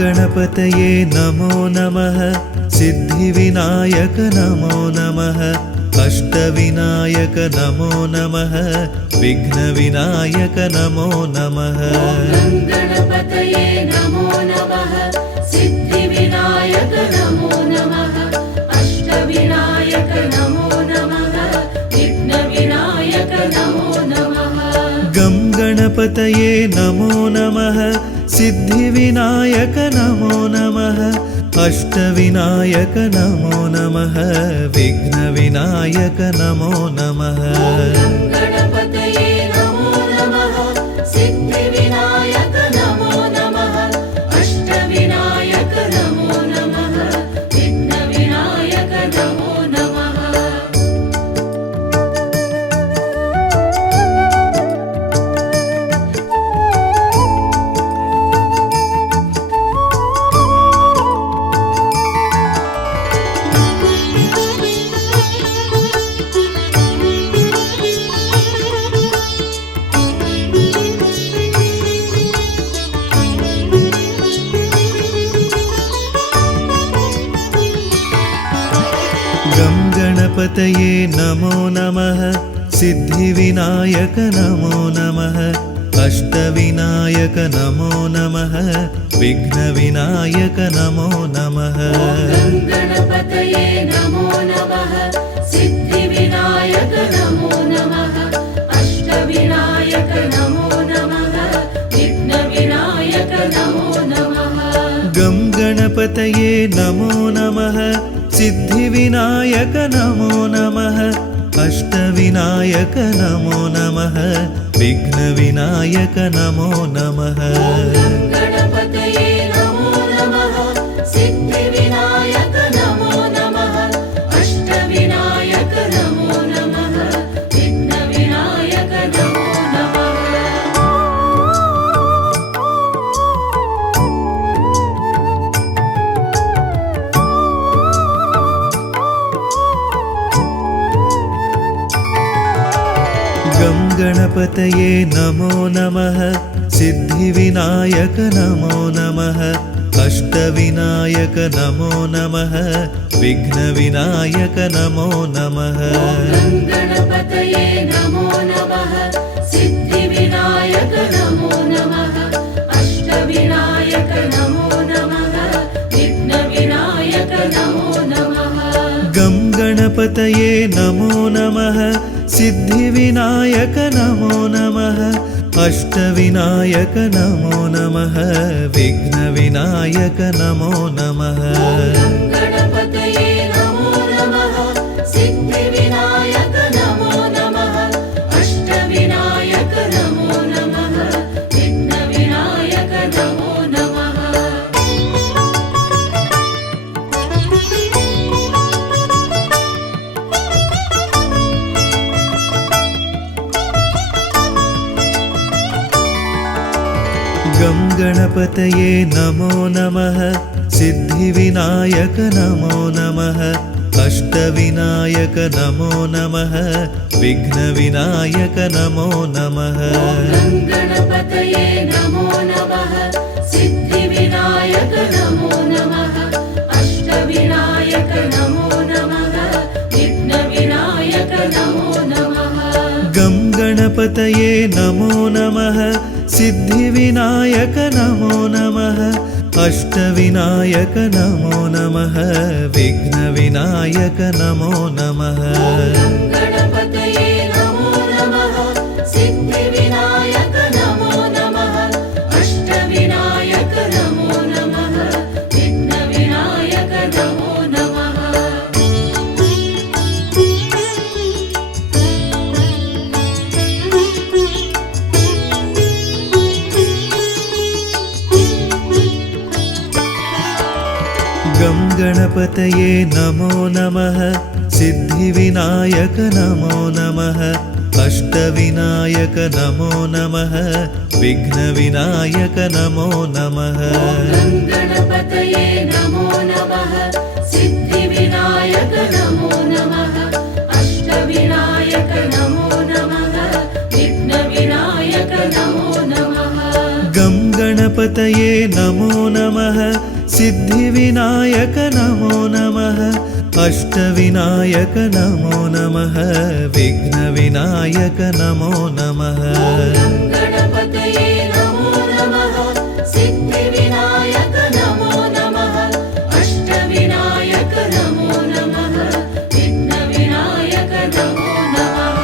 गणपतये नमो नमः सिद्धिविनायक नमो नमः अष्टविनायक नमो नमः विघ्नविनायक नमो नमः गणपतये नमो नमः सिद्धिविनायक नमो नमः अष्टविनायक नमो नमः विघ्नविनायक नमो नमः गं गणपतये नमो नमः सिद्धिविनायक नमो नमः अष्टविनायक नमो नमः विघ्नविनायक नमो नमः गणपतये नमो नमः सिद्धिविनायक नमो नमः अष्टविनायक नमो नमः विघ्नविनायक नमो नमः गं गणपतये नमो नमः सिद्धिविनायक नमो नमः अष्टविनायक नमो नमः विघ्नविनायक नमो नमः गणपतये नमो नमः सिद्धिविनायक नमो नमः अष्टविनायक नमो नमः विघ्नविनायक नमो नमः गं गणपतये नमो नमः सिद्धिविनायक नमो नमः अष्टविनायक नमो नमः विघ्नविनायक नमो नमः गणपतये नमो नमः सिद्धिविनायक नमो नमः अष्टविनायक नमो नमः विघ्नविनायक नमो नमः गं गणपतये नमो नमः सिद्धिविनायक नमो नमः अष्टविनायक नमो नमः विघ्नविनायक नमो नमः गणपतये नमो नमः सिद्धिविनायक नमो नमः अष्टविनायक नमो नमः विघ्नविनायक नमो नमः गं गणपतये नमो नमः सिद्धिविनायक नमो नमः अष्टविनायक नमो नमः विघ्नविनायक नमो नमः गणपतये नमो नमः सिद्धिविनायक नमो नमः अष्टविनायक नमो नमः विघ्नविनायक नमो नमः गं गणपतये नमो नमः सिद्धिविनायक नमो नमः अष्टविनायक नमो नमः विघ्नविनायक नमो नमः गणपतये नमो नमः सिद्धिविनायक नमो नमः अष्टविनायक नमो नमः विघ्नविनायक नमो नमः गं गणपतये नमो नमः सिद्धिविनायक नमो नमः अष्टविनायक नमो नमः विघ्नविनायक नमो नमः गणपतये नमो नमः सिद्धिविनायक नमो नमः अष्टविनायक नमो नमः विघ्नविनायक नमो नमः गं गणपतये नमो नमः सिद्धिविनायक नमो नमः अष्टविनायक नमो नमः विघ्नविनायक नमो नमः गणपतये नमो नमः सिद्धिविनायक नमो नमः अष्टविनायक नमो नमः विघ्नविनायक नमो नमः गं गणपतये गङ्गणपतये नमो नमः सिद्धिविनायक नमो नमः अष्टविनायक नमो नमः विघ्नविनायक नमो नमः गणपतये नमो नमः सिद्धिविनायक नमो नमः अष्टविनायक नमो नमः विघ्नविनायक नमो नमः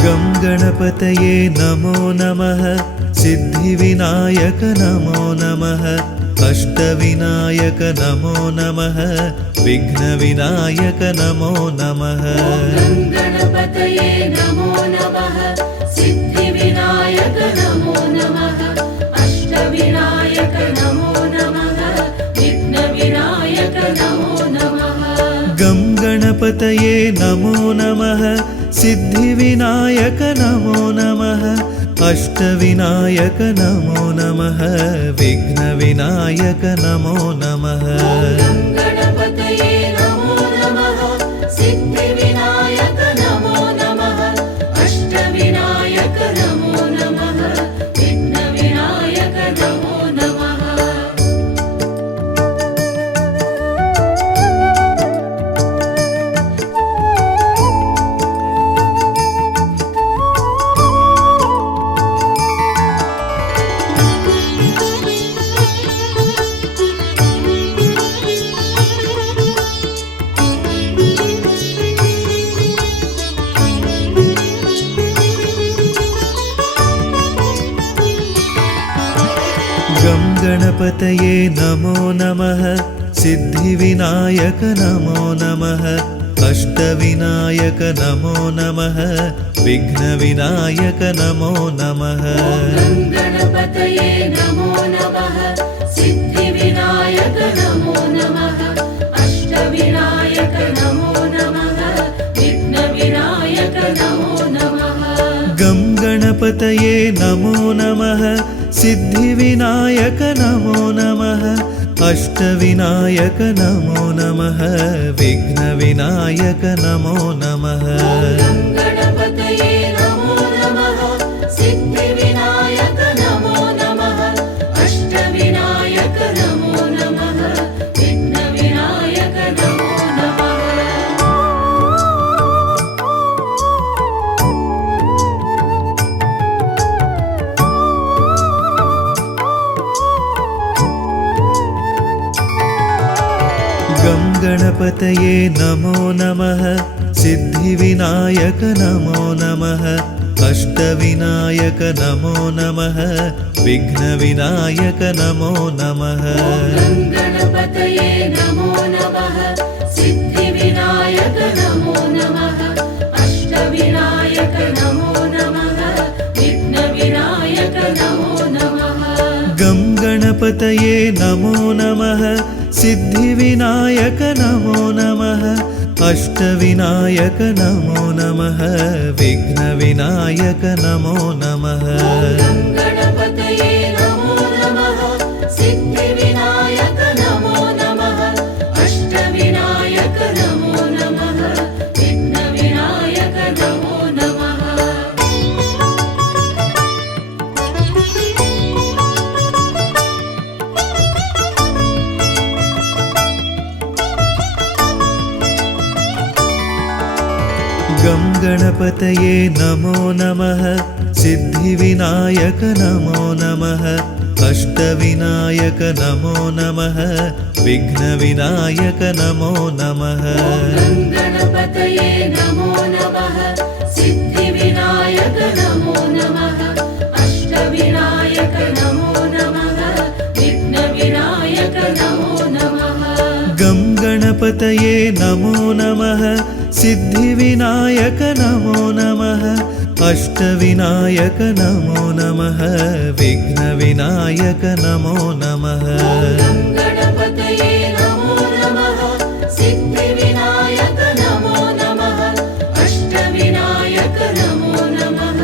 गं गणपतये नमो नमः सिद्धिविनायक नमो नमः अष्टविनायक नमो नमः विघ्नविनायक नमो नमः गणपतये नमो नमः सिद्धिविनायक नमो नमः अष्टविनायक नमो नमः विघ्नविनायक नमो नमः गं गणपतये नमो नमः सिद्धिविनायक नमो नमः अष्टविनायक नमो नमः विघ्नविनायक नमो नमः गणपतये नमो नमः सिद्धिविनायक नमो नमः अष्टविनायक नमो नमः विघ्नविनायक नमो नमः गं गणपतये नमो नमः सिद्धिविनायक नमो नमः अष्टविनायक नमो नमः विघ्नविनायक नमो नमः गणपतये नमो नमः सिद्धिविनायक नमो नमः अष्टविनायक नमो नमः विघ्नविनायक नमो नमः गं गणपतये नमो नमः सिद्धिविनायक नमो नमः अष्टविनायक नमो नमः विघ्नविनायक नमो नमः गणपतये नमो नमः सिद्धिविनायक नमो नमः अष्टविनायक नमो नमः विघ्नविनायक नमो नमः गं गणपतये नमो नमः सिद्धिविनायक नमो नमः अष्टविनायक नमो नमः विघ्नविनायक नमो नमः गणपतये नमो नमः सिद्धिविनायक नमो नमः अष्टविनायक नमो नमः विघ्नविनायक नमो नमः गं गणपतये नमो नमः सिद्धिविनायक नमो नमः अष्टविनायक नमो नमः विघ्नविनायक नमो नमः गणपतये नमो नमः सिद्धिविनायक नमो नमः अष्टविनायक नमो नमः विघ्नविनायक नमो नमः गं गणपतये नमो नमः सिद्धिविनायक नमो नमः अष्टविनायक नमो नमः विघ्नविनायक नमो नमः गणपतये नमो नमः सिद्धिविनायक नमो नमः अष्टविनायक नमो नमः विघ्नविनायक नमो नमः गं गणपतये नमो नमः सिद्धिविनायक नमो नमः अष्टविनायक नमो नमः विघ्नविनायक नमो नमः गणपतये नमो नमः सिद्धिविनायक नमो नमः अष्टविनायक नमो नमः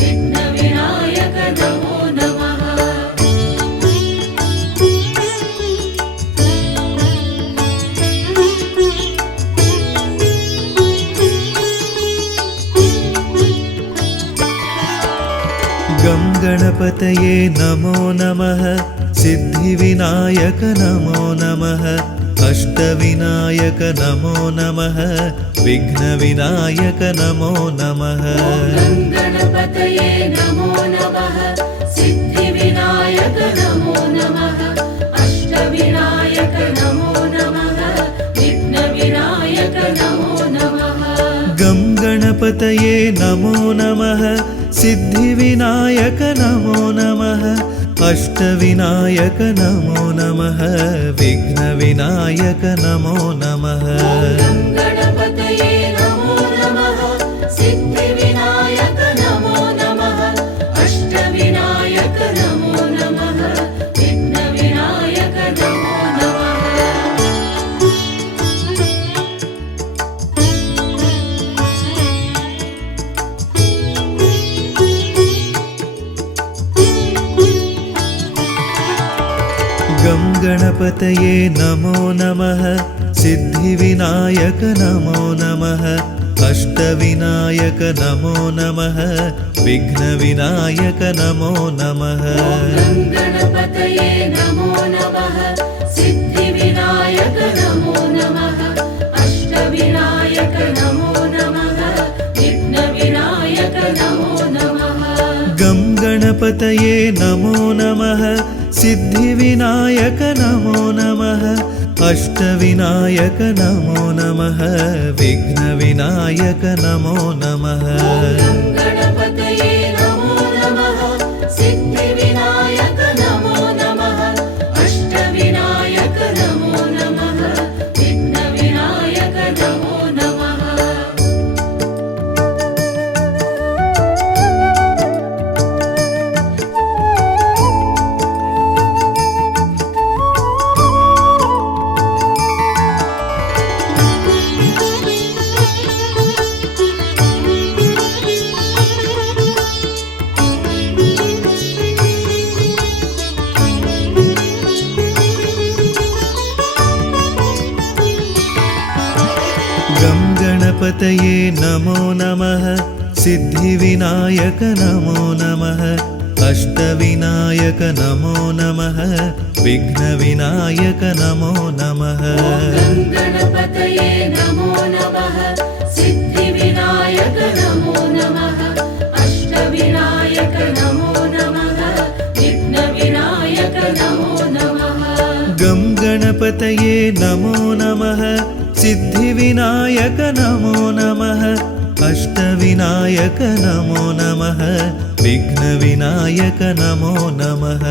विघ्नविनायक नमो नमः गणपतये नमो नमः सिद्धिविनायक नमो नमः अष्टविनायक नमो नमः विघ्नविनायक नमो नमः गणपतये नमो नमः सिद्धिविनायक नमो नमः अष्टविनायक नमो नमः विघ्नविनायक नमो नमः गं गणपतये नमो नमः सिद्धिविनायक नमो नमः अष्टविनायक नमो नमः विघ्नविनायक नमो नमः गणपतये नमो नमः सिद्धिविनायक नमो नमः अष्टविनायक नमो नमः विघ्नविनायक नमो नमः गं गणपतये नमो नमः सिद्धिविनायक नमो नमः अष्टविनायक नमो नमः विघ्नविनायक नमो नमः गणपतये नमो नमः सिद्धिविनायक नमो नमः अष्टविनायक नमो नमः विघ्नविनायक नमो नमः गं गणपतये नमो नमः सिद्धिविनायक नमो नमः अष्टविनायक नमो नमः विघ्नविनायक नमो नमः गणपतये नमो नमः सिद्धिविनायक नमो नमः अष्टविनायक नमो नमः विघ्नविनायक नमो नमः गं गणपतये नमो नमः सिद्धिविनायक नमो नमः अष्टविनायक नमो नमः विघ्नविनायक नमो नमः गणपतये नमो नमः सिद्धिविनायक नमो नमः अष्टविनायक नमो नमः विघ्नविनायक नमो नमः गं गणपतये नमो नमः सिद्धिविनायक नमो नमः अष्टविनायक नमो नमः विघ्नविनायक नमो नमः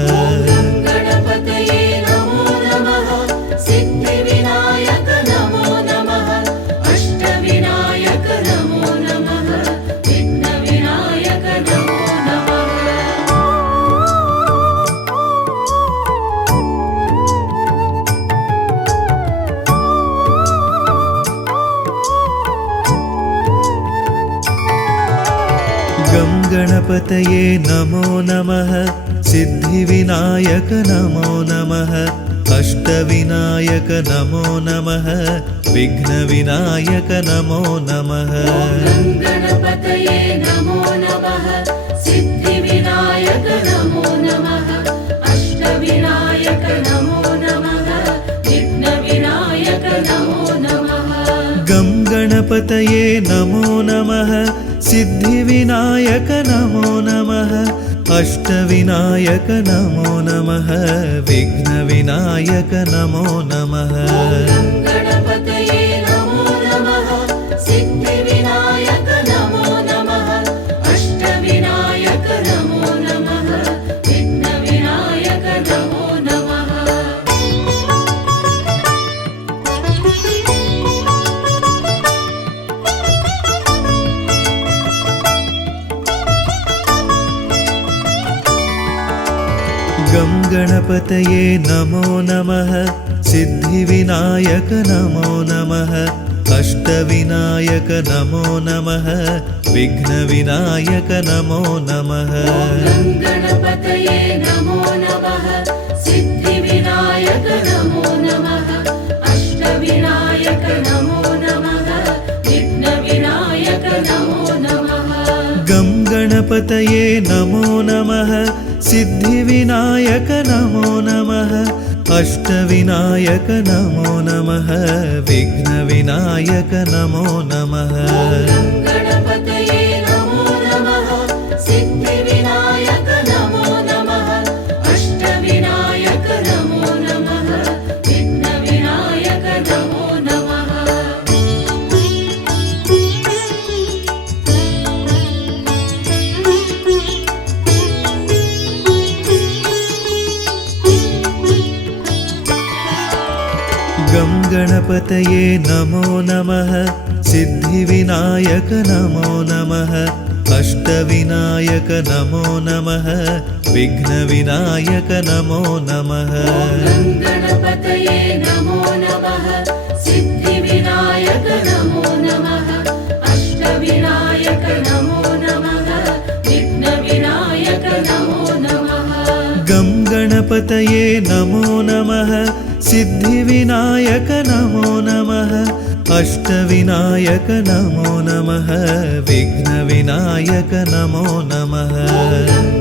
गणपतये नमो नमः सिद्धिविनायक नमो नमः अष्टविनायक नमो नमः विघ्नविनायक नमो नमः गं गणपतये नमो नमः सिद्धिविनायक नमो नमः अष्टविनायक नमो नमः विघ्नविनायक नमो नमः गणपतये नमो नमः सिद्धिविनायक नमो नमः अष्टविनायक नमो नमः विघ्नविनायक नमो नमः गं गणपतये नमो नमः सिद्धिविनायक नमो नमः अष्टविनायक नमो नमः विघ्नविनायक नमो नमः गणपतये नमो नमः सिद्धिविनायक नमो नमः अष्टविनायक नमो नमः विघ्नविनायक नमो नमः गं गणपतये नमो नमः सिद्धिविनायक नमो नमः अष्टविनायक नमो नमः विघ्नविनायक नमो नमः गणपतये नमो नमः सिद्धिविनायक नमो नमः अष्टविनायक नमो नमः विघ्नविनायक नमो नमः गं गणपतये नमो नमः सिद्धिविनायक नमो नमः अष्टविनायक नमो नमः विघ्नविनायक नमो नमः गणपतये नमो नमः सिद्धिविनायक नमो नमः अष्टविनायक नमो नमः विघ्नविनायक नमो नमः गं गणपतये नमो नमः सिद्धिविनायक नमो नमः अष्टविनायक नमो नमः विघ्नविनायक नमो नमः गणपतये नमो नमः सिद्धिविनायक नमो नमः अष्टविनायक नमो नमः विघ्नविनायक नमो नमः गं गणपतये नमो नमः सिद्धिविनायक नमो नमः अष्टविनायक नमो नमः विघ्नविनायक नमो नमः